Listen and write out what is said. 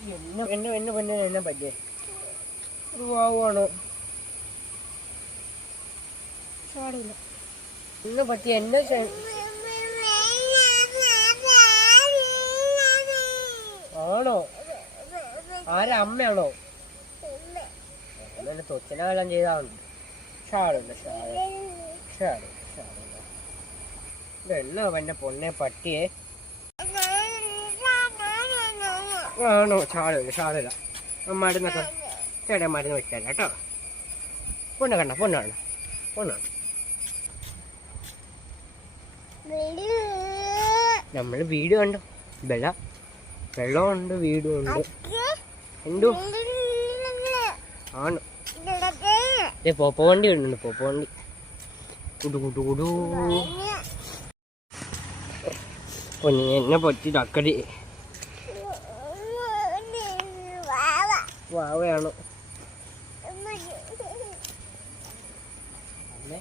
എന്നെ എന്നെ എന്നെ പൊന്നെ എന്നെ പറ്റേ ഒരു വാവാണ്. എന്നെ പറ്റി എന്നെ ആണോ? ആരാ അമ്മയാണോ? എന്നെ ചെയ്താണ്ട് ഷാളുണ്ട് ഷാൾ ഷാളുണ്ട് ഷാളുണ്ട് എന്നെ എന്നെ പൊന്നെ പട്ടിയെ ആണോ? ചാടില്ല ചാടില്ല മരുന്നൊക്കെ ചേട്ടാ മരുന്ന് വെച്ചാൽ കേട്ടോ. പൊണ്ണ കണ്ട പൊണ്ണാണ് പൊണ്ണാണ് നമ്മൾ വീട്. കണ്ടോ. വെള്ള വെള്ളമുണ്ട് വീടും ഉണ്ട് എന്തോ? ആണ്. പോപ്പ വണ്ടി ഉണ്ട് പോപ്പ വണ്ടി. കുടു കുടു കുടു. പൊന്നി എന്നെ പറ്റി തക്കടി. വാവയാണ്. അമ്മേ.